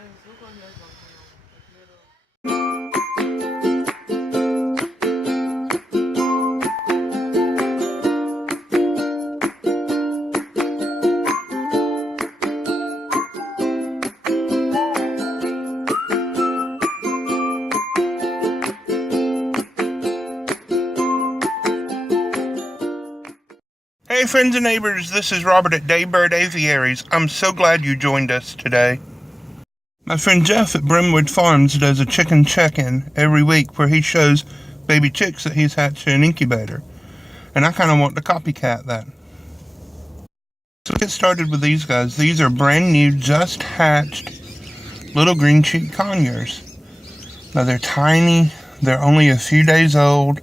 Hey friends and neighbors, this is Robert at Daybird Aviaries. I'm so glad you joined us today. My friend Jeff at Brimwood Farms does a chicken check-in every week where he shows baby chicks that he's hatched in an incubator. And I kind of want to copycat that. So let's get started with these guys. These are brand new, just hatched little green cheek conures. Now they're tiny, they're only a few days old.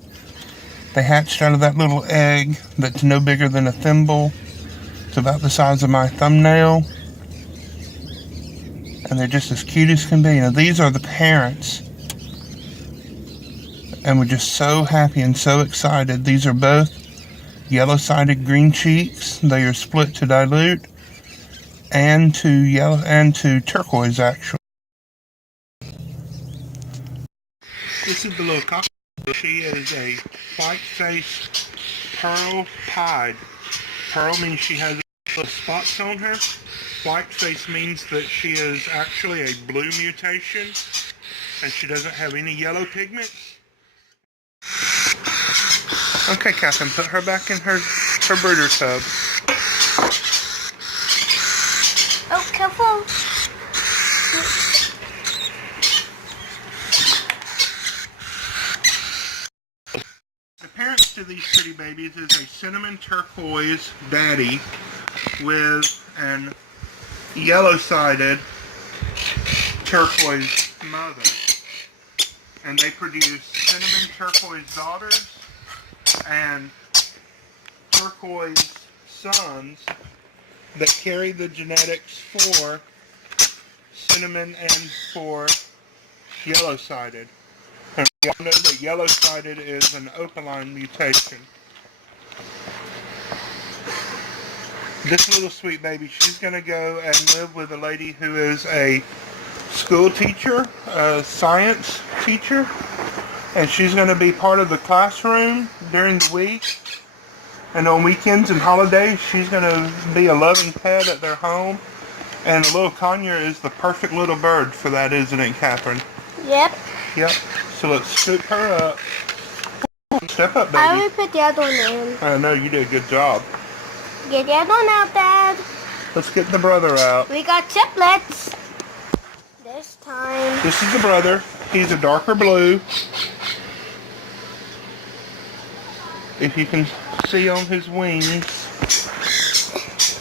They hatched out of that little egg that's no bigger than a thimble. It's about the size of my thumbnail. And they're just as cute as can be. Now these are the parents. And we're just so happy and so excited. These are both yellow-sided green cheeks. They are split to dilute and to yellow and to turquoise actually. This is the little cockatiel. She is a white-faced pearl pied. Pearl means she has little spots on her. White-face means that she is actually a blue mutation and she doesn't have any yellow pigments. Okay, Catherine, put her back in her brooder tub. Oh, careful. To these pretty babies is a cinnamon turquoise daddy with an yellow-sided turquoise mother, and they produce cinnamon turquoise daughters and turquoise sons that carry the genetics for cinnamon and for yellow-sided. And we all know that yellow-sided is an opaline mutation. This little sweet baby, she's going to go and live with a lady who is a school teacher, a science teacher, and she's going to be part of the classroom during the week. And on weekends and holidays, she's going to be a loving pet at their home. And a little conure is the perfect little bird for that, isn't it, Catherine? Yep. Yep. So let's scoop her up. Step up, baby. I will put the other one in. I know, you did a good job. Get the other one out, Dad. Let's get the brother out. We got triplets. This time. This is the brother. He's a darker blue. If you can see on his wings.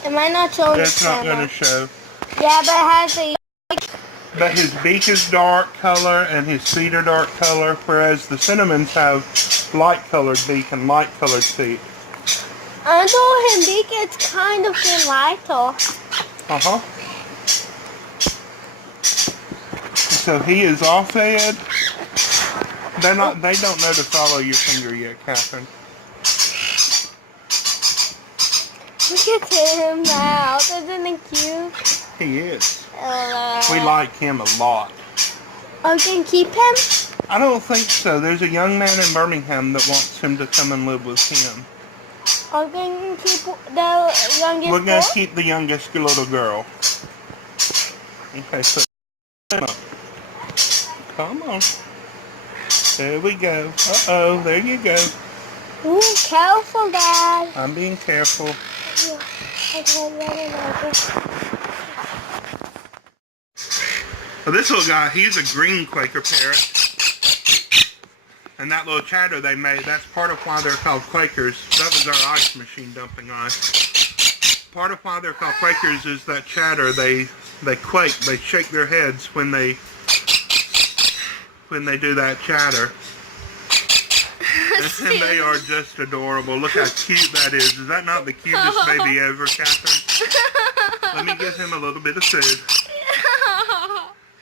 Am I not showing It's not going to show. Yeah, but it has a... But his beak is dark color and his feet are dark color, whereas the cinnamons have light colored beak and light colored feet. I told him beak is kind of lighter. Uh-huh. So he is all fed. They don't know to follow your finger yet, Catherine. Look at him now. Isn't he cute? He is. We like him a lot. Are we going to keep him? I don't think so. There's a young man in Birmingham that wants him to come and live with him. Are we going to keep the youngest We're going to keep the youngest little girl. Okay, so come on. There we go. Uh-oh, there you go. Ooh, careful, Dad. I'm being careful. Well, this little guy, he's a green Quaker parrot. And that little chatter they made, that's part of why they're called Quakers. That was our ice machine dumping ice. Part of why they're called Quakers is that chatter. They quake, they shake their heads when they do that chatter. And they are just adorable. Look how cute that is. Is that not the cutest baby ever, Catherine? Let me give him a little bit of food.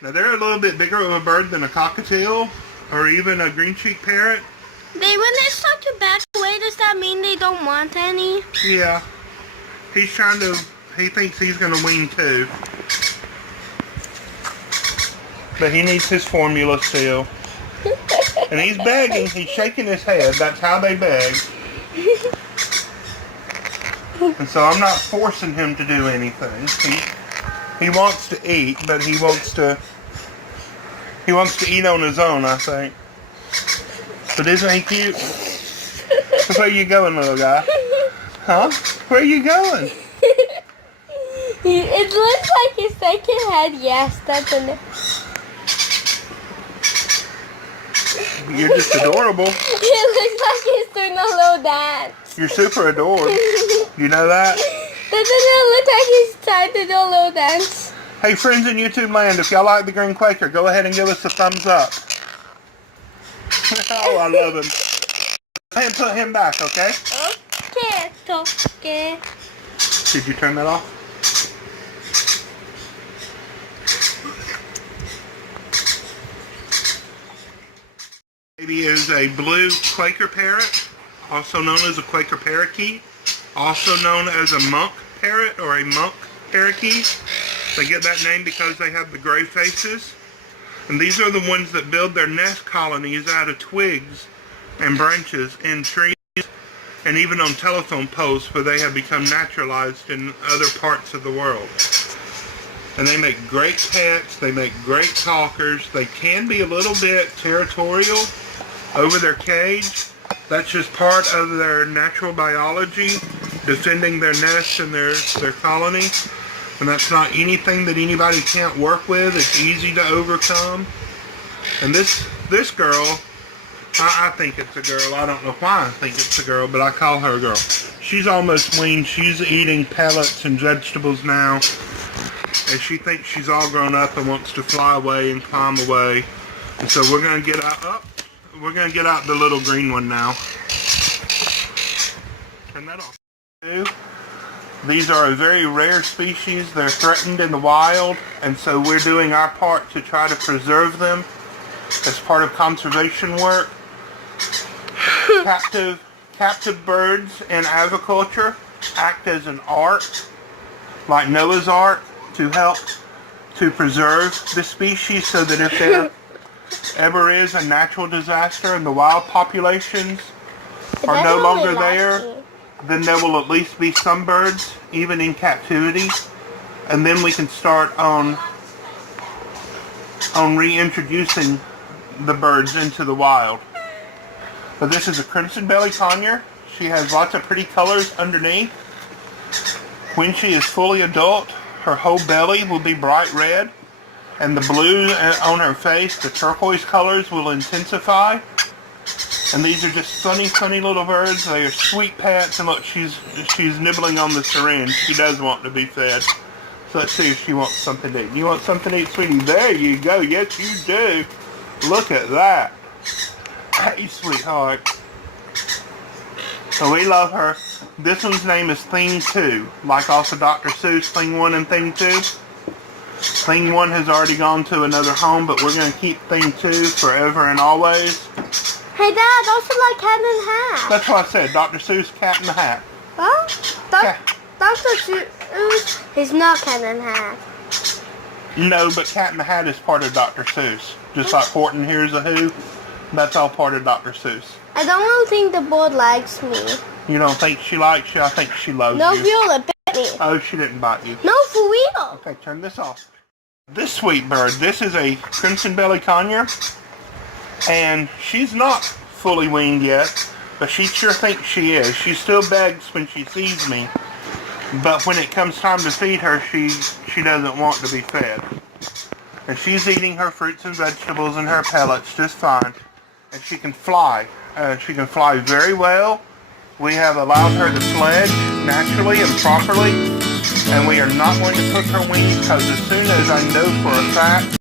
Now they're a little bit bigger of a bird than a cockatiel or even a green cheek parrot. When they start to back away, does that mean they don't want any? Yeah. He thinks he's going to wean too. but he needs his formula still. And he's begging, he's shaking his head. That's how they beg. And so I'm not forcing him to do anything. He wants to eat, but he wants to eat on his own, I think. But isn't he cute? Where you going, little guy? Huh? Where are you going? It looks like his second head, yes, doesn't it? You're just adorable. It looks like he's doing a little dance. You're super adored. You know that? Doesn't it look like he's trying to do a little dance? Hey, friends in YouTube land, if y'all like the green Quaker, go ahead and give us a thumbs up. Oh, I love him. Go ahead and put him back, okay? Okay, it's okay. Did you turn that off? Baby is a blue Quaker parrot, also known as a Quaker parakeet, also known as a monk parrot or a monk parakeet. They get that name because they have the gray faces. And these are the ones that build their nest colonies out of twigs and branches in trees and even on telephone poles where they have become naturalized in other parts of the world. And they make great pets, they make great talkers. They can be a little bit territorial over their cage. That's just part of their natural biology, defending their nest and their colony. And that's not anything that anybody can't work with. It's easy to overcome. And this girl, I think it's a girl. I don't know why I think it's a girl, but I call her a girl. She's almost weaned. She's eating pellets and vegetables now. And she thinks she's all grown up and wants to fly away and climb away. And so we're going to get out. We're going to get out the little green one now. Turn that off. These are a very rare species. They're threatened in the wild, and so we're doing our part to try to preserve them as part of conservation work. Captive birds in aviculture act as an ark, like Noah's Ark, to help to preserve the species so that if there ever is a natural disaster and the wild populations are no longer there, then there will at least be some birds, even in captivity, and then we can start on reintroducing the birds into the wild. But this is a crimson-bellied conure. She has lots of pretty colors underneath. When she is fully adult, her whole belly will be bright red, and the blue on her face, the turquoise colors, will intensify. And these are just funny, funny little birds. They are sweet pets. And look, she's nibbling on the syringe. She does want to be fed. So let's see if she wants something to eat. You want something to eat, sweetie? There you go. Yes, you do. Look at that. Hey, sweetheart. So we love her. This one's name is Thing 2. Like also Dr. Seuss, Thing 1 and Thing 2. Thing 1 has already gone to another home, but we're going to keep Thing 2 forever and always. Hey, Dad, also like Cat in the Hat. That's what I said, Dr. Seuss, Cat in the Hat. Huh? Dr. Seuss is not Cat in the Hat. No, but Cat in the Hat is part of Dr. Seuss. Just like Horton Hears a Who, that's all part of Dr. Seuss. I don't think the bird likes me. You don't think she likes you? I think she loves No, you. Viola, bit me. Oh, she didn't bite you. No, for real. Okay, turn this off. This sweet bird, this is a crimson-bellied conure. And she's not fully weaned yet, but she sure thinks she is. She still begs when she sees me, but when it comes time to feed her, she doesn't want to be fed. And she's eating her fruits and vegetables and her pellets just fine. And she can fly. She can fly very well. We have allowed her to sledge naturally and properly, and we are not going to cook her wings because as soon as I know for a fact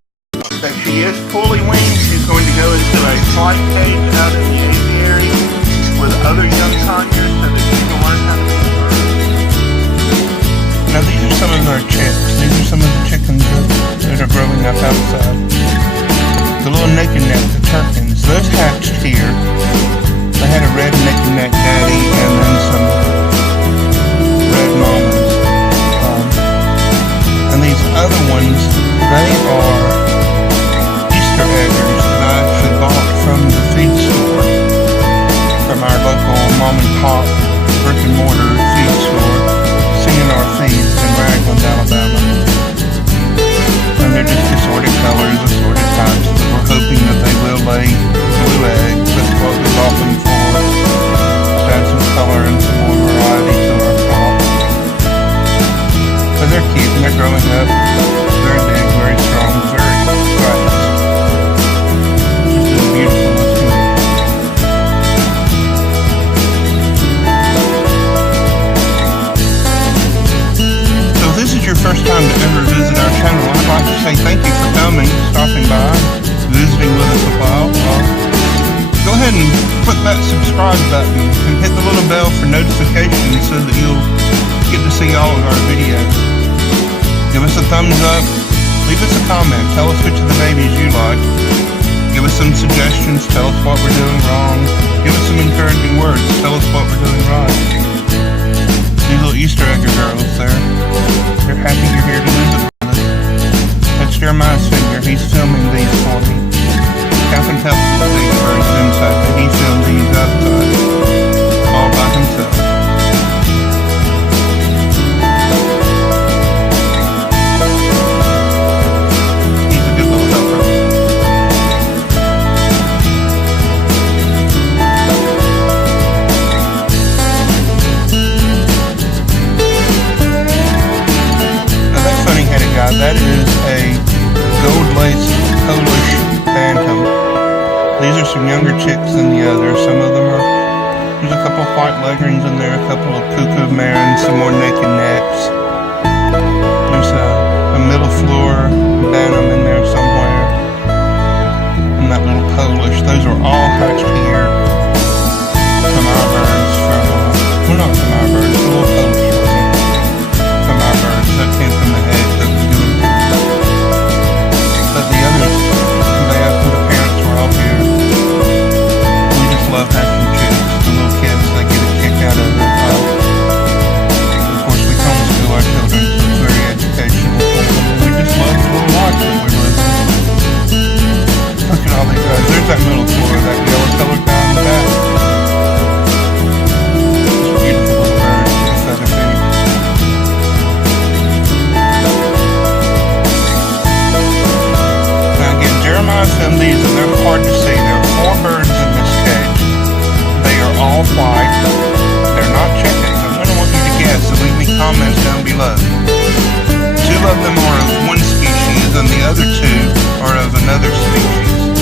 that she is fully weaned, she's going to go into a flight cage out in the aviary with other young conures so that she can learn how to be a bird. Now these are some of our chicks. These are some of the chickens that are growing up outside. The little naked neck, the turkeys, those hatched here. They had a red naked neck daddy and then some red mamas. And these other ones, they are they're cute and they're growing up very big, very strong, very bright. This is beautiful looking. So if this is your first time to ever visit our channel, I'd like to say thank you for coming, stopping by, visiting with us a while. Go ahead and click that subscribe button and hit the little bell for notifications so that you'll get to see all of our videos. Give us a thumbs up, leave us a comment, tell us which of the babies you like. Give us some suggestions, tell us what we're doing wrong. Give us some encouraging words, tell us what we're doing right. These little Easter egg girls there, they're happy you're here to visit with us. That's Jeremiah's finger, he's filming these for me. Captain helps with these birds inside, but he filmed these outside, all by himself. He's a good little helper. Now that funny-headed guy, that is a gold-laced Polish bantam. These are some younger chicks than the others. Some of them are, there's a couple of white leghorns in there, a couple of cuckoo marins, some more naked necks. There's a middle floor bantam in there somewhere. And that little Polish. Those are all hatched here from our birds. Well, not from our birds, the little Polish ones. From our birds. That came from the egg that was given to them. But the others, the parents were all here. Love hatching chicks. The little kids, they get a kick out of it. Of course, we homeschool our children, so it's very educational for them. We just love the little life that we live in. Look at all these guys. There's that middle floor, that yellow colored guy in the back. These beautiful little birds with a feather beak. Now again, Jeremiah filmed these, and they're hard to see. There are 4 birds in this cage. All white. They're not chickens. I'm going to want you to guess, so leave me comments down below. 2 of them are of one species, and the other 2 are of another species.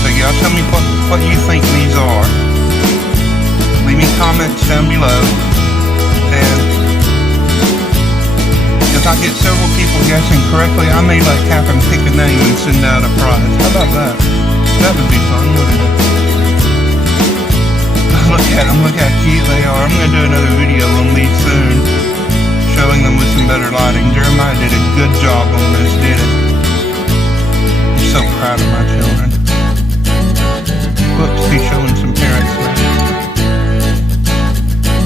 So y'all tell me what you think these are. Leave me comments down below. And if I get several people guessing correctly, I may let Captain pick a name and send out a prize. How about that? That would be fun, wouldn't it? Look at them, look how cute they are. I'm going to do another video on these soon, showing them with some better lighting. Jeremiah did a good job on this, did it? I'm so proud of my children. Whoops, he's showing some parents now.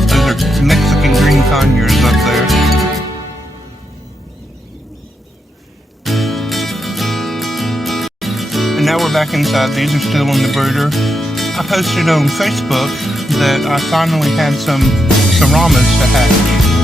Those are Mexican green conures up there. And now we're back inside. These are still in the brooder. I posted on Facebook that I finally had some Seramas to hatch.